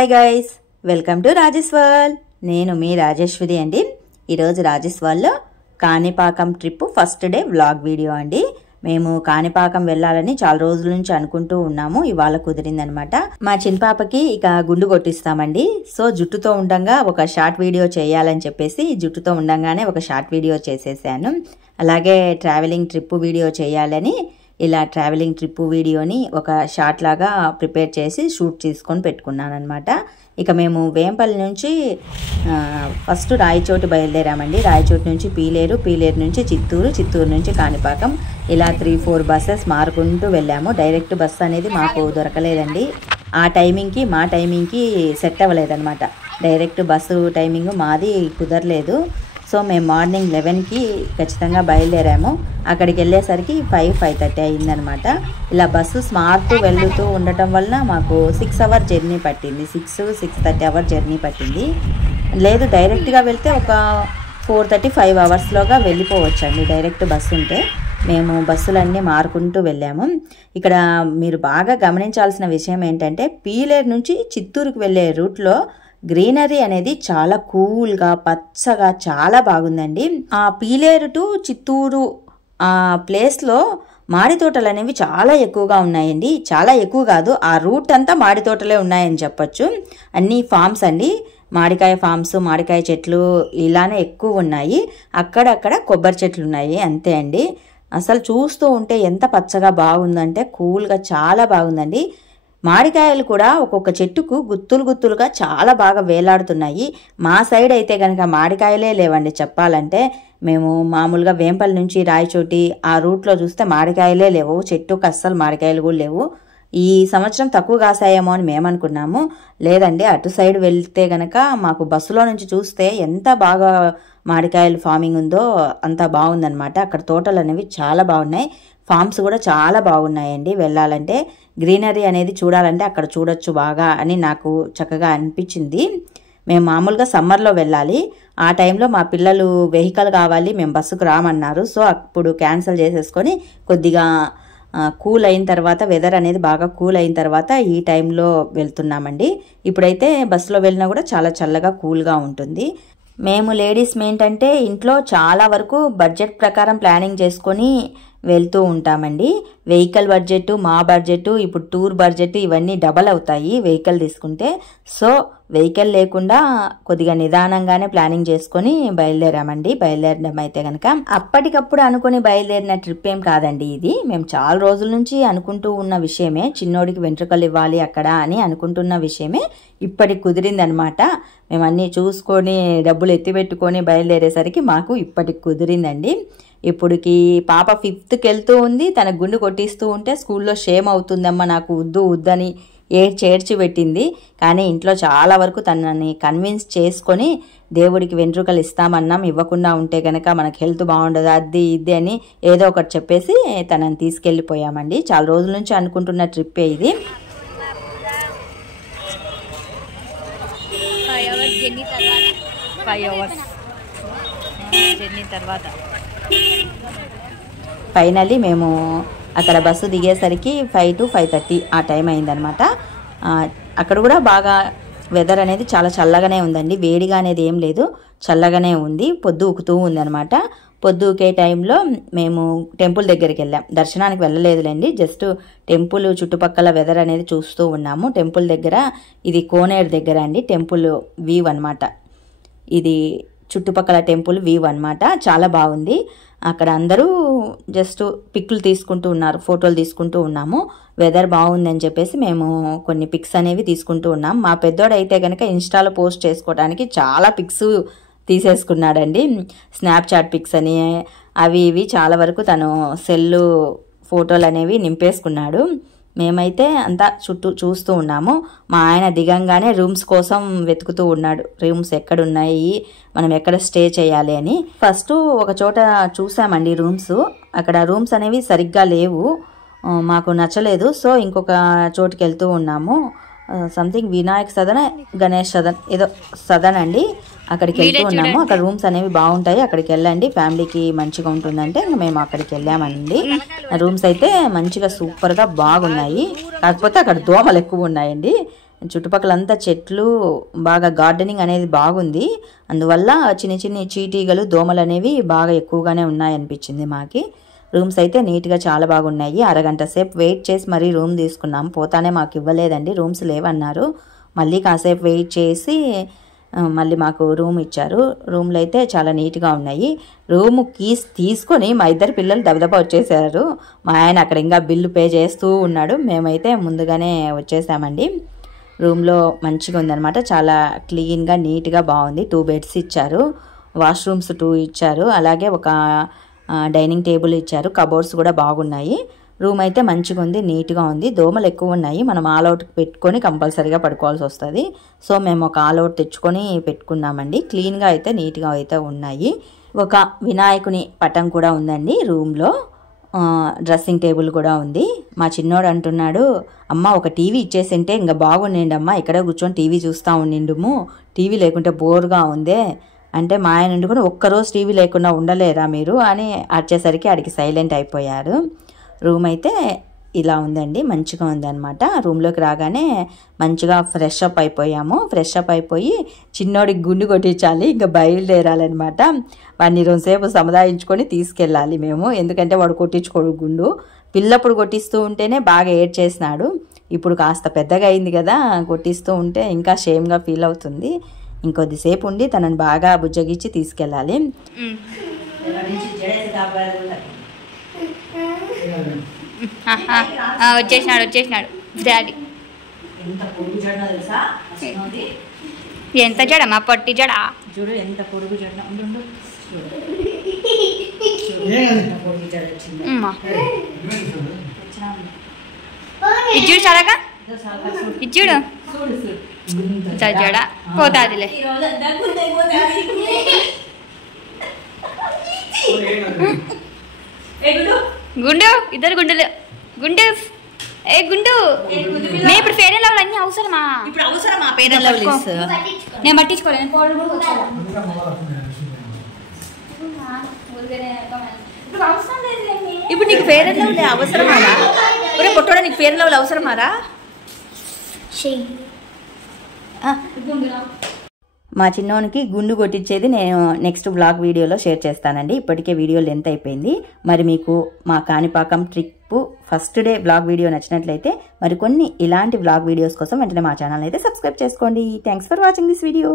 Hi guys, welcome to Rajesh world. నేను మీ రాజేశ్వరి అండి. ఈరోజు రాజేష్ వరల్డ్లో Kanipakam trip first day vlog video అండి. మేము కాణిపాకం వెళ్ళాలని చాలా రోజుల నుంచి అనుకుంటూ ఉన్నాము. ఇవాళ కుదిరిందనమాట. మా చిన్నపాపకి ఇక గుండు కొట్టిస్తామండి. సో జుట్టుతో ఉండంగా ఒక షార్ట్ వీడియో చేయాలని చెప్పేసి జుట్టుతో ఉండంగానే ఒక షార్ట్ వీడియో చేసేసాను. అలాగే ట్రావెలింగ్ ట్రిప్ వీడియో చేయాలని ఇలా ట్రావెలింగ్ ట్రిప్ వీడియోని ఒక షార్ట్ లాగా ప్రిపేర్ చేసి షూట్ చేసుకొని పెట్టుకున్నాను అనమాట. ఇక మేము వేంపల్లి నుంచి ఫస్ట్ రాయచోటి బయలుదేరామండి. రాయచోటి నుంచి పీలేరు, పీలేరు నుంచి చిత్తూరు, చిత్తూరు నుంచి కాణిపాకం, ఇలా 3-4 బస్సెస్ మారుకుంటూ వెళ్ళాము. డైరెక్ట్ బస్సు అనేది మాకు దొరకలేదండి. ఆ టైమింగ్కి మా టైమింగ్కి సెట్ అవ్వలేదన్నమాట. డైరెక్ట్ బస్సు టైమింగ్ మాది కుదరలేదు. సో మేము మార్నింగ్ 11కి ఖచ్చితంగా బయలుదేరాము. అక్కడికి వెళ్ళేసరికి 5-5:30 అయిందనమాట. ఇలా బస్సు స్మార్ట్ వెళ్తూ ఉండటం వలన మాకు 6 అవర్ జర్నీ పట్టింది. 6-6:30 అవర్ జర్నీ పట్టింది. లేదు డైరెక్ట్గా వెళ్తే ఒక 4-5 అవర్స్లోగా వెళ్ళిపోవచ్చండి డైరెక్ట్ బస్సు ఉంటే. మేము బస్సులన్నీ మారుకుంటూ వెళ్ళాము. ఇక్కడ మీరు బాగా గమనించాల్సిన విషయం ఏంటంటే పీలేరు నుంచి చిత్తూరుకు వెళ్ళే రూట్లో గ్రీనరీ అనేది చాలా కూల్గా పచ్చగా చాలా బాగుందండి. ఆ పీలేరు టు చిత్తూరు ఆ ప్లేస్లో మాడి తోటలు అనేవి చాలా ఎక్కువగా ఉన్నాయండి. చాలా ఎక్కువ కాదు, ఆ రూట్ అంతా మాడి తోటలే ఉన్నాయని చెప్పొచ్చు. అన్ని ఫామ్స్ అండి, మామిడికాయ ఫామ్స్, మామిడికాయ చెట్లు ఇలానే ఎక్కువ ఉన్నాయి. అక్కడక్కడ కొబ్బరి చెట్లు ఉన్నాయి, అంతే అండి. అసలు చూస్తూ ఉంటే ఎంత పచ్చగా బాగుందంటే కూల్గా చాలా బాగుందండి. మామిడికాయలు కూడా ఒక్కొక్క చెట్టుకు గుత్తులు గుత్తులుగా చాలా బాగా వేలాడుతున్నాయి. మా సైడ్ అయితే కనుక మామిడికాయలే లేవండి చెప్పాలంటే. మేము మామూలుగా వేంపల్లి నుంచి రాయచోటి ఆ రూట్లో చూస్తే మామిడికాయలే లేవు, చెట్టుకు అస్సలు మామిడికాయలు కూడా లేవు. ఈ సంవత్సరం తక్కువ కాసాయేమో అని మేము అనుకున్నాము. లేదండి, అటు సైడ్ వెళ్తే గనక మాకు బస్సులో నుంచి చూస్తే ఎంత బాగా మామిడికాయలు ఫార్మింగ్ ఉందో అంత బాగుందనమాట. అక్కడ తోటలు అనేవి చాలా బాగున్నాయి, ఫామ్స్ కూడా చాలా బాగున్నాయండి. వెళ్ళాలంటే గ్రీనరీ అనేది చూడాలంటే అక్కడ చూడొచ్చు బాగా అని నాకు చక్కగా అనిపించింది. మేము మామూలుగా సమ్మర్లో వెళ్ళాలి. ఆ టైంలో మా పిల్లలు వెహికల్ కావాలి, మేము బస్సుకు రామన్నారు. సో అప్పుడు క్యాన్సిల్ చేసేసుకొని కొద్దిగా కూల్ అయిన తర్వాత, వెదర్ అనేది బాగా కూల్ అయిన తర్వాత ఈ టైంలో వెళ్తున్నామండి. ఇప్పుడైతే బస్సులో వెళ్ళినా కూడా చాలా చల్లగా కూల్గా ఉంటుంది. మేము లేడీస్ ఏంటంటే ఇంట్లో చాలా వరకు బడ్జెట్ ప్రకారం ప్లానింగ్ చేసుకొని వెళ్తూ ఉంటామండి. వెహికల్ బడ్జెట్, మా బడ్జెట్, ఇప్పుడు టూర్ బడ్జెట్ ఇవన్నీ డబల్ అవుతాయి వెహికల్ తీసుకుంటే. సో వెహికల్ లేకుండా కొద్దిగా నిదానంగానే ప్లానింగ్ చేసుకొని బయలుదేరామండి. బయలుదేరడం అయితే కనుక అప్పటికప్పుడు అనుకుని బయలుదేరిన ట్రిప్ ఏం కాదండి ఇది. మేము చాలా రోజుల నుంచి అనుకుంటూ ఉన్న విషయమే. చిన్నోడికి వెంట్రుకలు ఇవ్వాలి అక్కడ అని అనుకుంటున్న విషయమే ఇప్పటికి కుదిరిందనమాట. మేము అన్నీ చూసుకొని డబ్బులు ఎత్తిపెట్టుకొని బయలుదేరేసరికి మాకు ఇప్పటికి కుదిరిందండి. ఇప్పుడుకి పాప 5th వెళ్తూ ఉంది. తన గుండు కొట్టిస్తూ ఉంటే స్కూల్లో షేమ్ అవుతుందమ్మా నాకు వద్దని ఏడ్చి పెట్టింది. కానీ ఇంట్లో చాలా వరకు తనని కన్విన్స్ చేసుకొని దేవుడికి వెంట్రుకలు ఇస్తామన్నాం, ఇవ్వకుండా ఉంటే కనుక మనకు హెల్త్ బాగుండదు అది ఇది అని ఏదో ఒకటి చెప్పేసి తనని తీసుకెళ్ళిపోయామండి. చాలా రోజుల నుంచి అనుకుంటున్న ట్రిప్పే ఇది. 5 అవర్స్ జర్నీ తర్వాత ఫైనల్లీ మేము అక్కడ బస్సు దిగేసరికి 5-5:30 ఆ టైం అయిందనమాట. అక్కడ కూడా బాగా వెదర్ అనేది చాలా చల్లగానే ఉందండి. వేడిగా అనేది ఏం లేదు, చల్లగానే ఉంది. పొద్దు ఊకుతూ ఉందనమాట. పొద్దు ఊకే టైంలో మేము టెంపుల్ దగ్గరికి వెళ్ళాం. దర్శనానికి వెళ్ళలేదులేండి, జస్ట్ టెంపుల్ చుట్టుపక్కల వెదర్ అనేది చూస్తూ ఉన్నాము. టెంపుల్ దగ్గర, ఇది కోనేరు దగ్గర అండి టెంపుల్ వ్యూ అనమాట. ఇది చుట్టుపక్కల టెంపుల్ వ్యూ అనమాట. చాలా బాగుంది. అక్కడ అందరూ జస్ట్ పిక్లు తీసుకుంటూ ఉన్నారు, ఫోటోలు తీసుకుంటూ ఉన్నాము. వెదర్ బాగుందని చెప్పేసి మేము కొన్ని పిక్స్ అనేవి తీసుకుంటూ ఉన్నాం. మా పెద్దోడు అయితే కనుక ఇన్స్టాలో పోస్ట్ చేసుకోవడానికి చాలా పిక్స్ తీసేసుకున్నాడండి. స్నాప్చాట్ పిక్స్ అని అవి ఇవి చాలా వరకు తను సెల్లు ఫోటోలు అనేవి నింపేసుకున్నాడు. మేమైతే అంతా చుట్టూ చూస్తూ ఉన్నాము. మా ఆయన దిగంగానే రూమ్స్ కోసం వెతుకుతూ ఉన్నాడు, రూమ్స్ ఎక్కడున్నాయి, మనం ఎక్కడ స్టే చేయాలి అని. ఫస్ట్ ఒక చోట చూసామండి రూమ్స్. అక్కడ రూమ్స్ అనేవి సరిగ్గా లేవు, మాకు నచ్చలేదు. సో ఇంకొక చోటుకి వెళ్తూ ఉన్నాము. సంథింగ్ వినాయక్ సదన్, గణేష్ సదన్, ఏదో సదన్ అండి. అక్కడికి వెళ్తూ ఉన్నాము. అక్కడ రూమ్స్ అనేవి బాగుంటాయి, అక్కడికి వెళ్ళండి, ఫ్యామిలీకి మంచిగా ఉంటుందంటే మేము అక్కడికి వెళ్ళామండి. రూమ్స్ అయితే మంచిగా సూపర్గా బాగున్నాయి. కాకపోతే అక్కడ దోమలు ఎక్కువ ఉన్నాయండి. చుట్టుపక్కలంతా చెట్లు, బాగా గార్డెనింగ్ అనేది బాగుంది. అందువల్ల చిన్న చిన్న చీటీగలు, దోమలు అనేవి బాగా ఎక్కువగానే ఉన్నాయనిపించింది మాకి. రూమ్స్ అయితే నీట్గా చాలా బాగున్నాయి. అరగంట సేపు వెయిట్ చేసి మరీ రూమ్ తీసుకున్నాం. పోతానే మాకు ఇవ్వలేదండి, రూమ్స్ లేవన్నారు. మళ్ళీ కాసేపు వెయిట్ చేసి మళ్ళీ మాకు రూమ్ ఇచ్చారు. రూమ్లు అయితే చాలా నీట్గా ఉన్నాయి. రూమ్ కీస్ తీసుకొని మా ఇద్దరు పిల్లలు దబదబా వచ్చేసారు. మా ఆయన అక్కడ ఇంకా బిల్లు పే చేస్తూ ఉన్నాడు. మేమైతే ముందుగానే వచ్చేసామండి. రూమ్లో మంచిగా ఉందన్నమాట. చాలా క్లీన్గా నీట్గా బాగుంది. 2 బెడ్స్ ఇచ్చారు, వాష్రూమ్స్ 2 ఇచ్చారు, అలాగే ఒక డైనింగ్ టేబుల్ ఇచ్చారు. కబోర్డ్స్ కూడా బాగున్నాయి. రూమ్ అయితే మంచిగా ఉంది, నీట్గా ఉంది. దోమలు ఎక్కువ ఉన్నాయి. మనం ఆల్అవుట్ పెట్టుకొని కంపల్సరీగా పడుకోవాల్సి వస్తుంది. సో మేము ఒక ఆల్అవుట్ తెచ్చుకొని పెట్టుకున్నామండి. క్లీన్గా అయితే నీట్గా అయితే ఉన్నాయి. ఒక వినాయకుని పటం కూడా ఉందండి రూమ్లో. డ్రెస్సింగ్ టేబుల్ కూడా ఉంది. మా చిన్నోడు అంటున్నాడు, అమ్మ ఒక టీవీ ఇచ్చేసింటే ఇంకా బాగుండండి అమ్మ, ఇక్కడే కూర్చొని టీవీ చూస్తూ ఉండిండుము, టీవీ లేకుంటే బోర్గా ఉందే అంటే, మా ఆయన వండుకొని ఒక్కరోజు టీవీ లేకుండా ఉండలేరా మీరు అని అరిచేసరికి ఆడికి సైలెంట్ అయిపోయారు. రూమ్ అయితే ఇలా ఉందండి, మంచిగా ఉందన్నమాట. రూమ్లోకి రాగానే మంచిగా ఫ్రెష్ అప్ అయిపోయాము. ఫ్రెష్ అప్ అయిపోయి చిన్నోడికి గుండు కొట్టించాలి, ఇంకా బయలుదేరాలన్నమాట. వాడిని 2 సేపు సముదాయించుకొని తీసుకెళ్ళాలి మేము, ఎందుకంటే వాడు కొట్టించుకోడు గుండు. పిల్లప్పుడు కొట్టిస్తూ ఉంటేనే బాగా ఏడ్ చేసినాడు. ఇప్పుడు కాస్త పెద్దగా అయింది కదా, కొట్టిస్తూ ఉంటే ఇంకా షేమ్గా ఫీల్ అవుతుంది. ఇంకొద్దిసేపు ఉండి తనని బాగా బుజ్జగిచ్చి తీసుకెళ్ళాలి. వచ్చేసినాడు డాడీ. ఎంత జడ, మా పొట్టి జడ చూడు, ఎంత పొడుగు జడ. ఇచ్చుడు చాలక ఇచ్చుడు జడ పోతాదిలే. గుండు, ఇద్దరు గుండులు. గుండు, ఏ గుండు, మేము ఇప్పుడు ఫేర్ అండ్ లవ్లీ అన్ని అవసరమా? ఇప్పుడు అవసరమా ఫేర్ అండ్ లవ్లీ? నేను పట్టించుకోలేను. ఇప్పుడు నీకు ఫేర్ అండ్ లవ్లీ అవసరమారా? ఒరే పొట్టోడా, నీకు ఫేర్ అండ్ లవ్లీ అవసరమారా? మా చిన్నోనికి గుండు కొట్టించేది నేను నెక్స్ట్ బ్లాగ్ వీడియోలో షేర్ చేస్తానండి. ఇప్పటికే వీడియో లెంత్ అయిపోయింది. మరి మీకు మా Kanipakam trip first day blog video నచ్చినట్లయితే మరికొన్ని ఇలాంటి బ్లాగ్ వీడియోస్ కోసం వెంటనే మా ఛానల్ అయితే సబ్స్క్రైబ్ చేసుకోండి. Thanks for watching this video.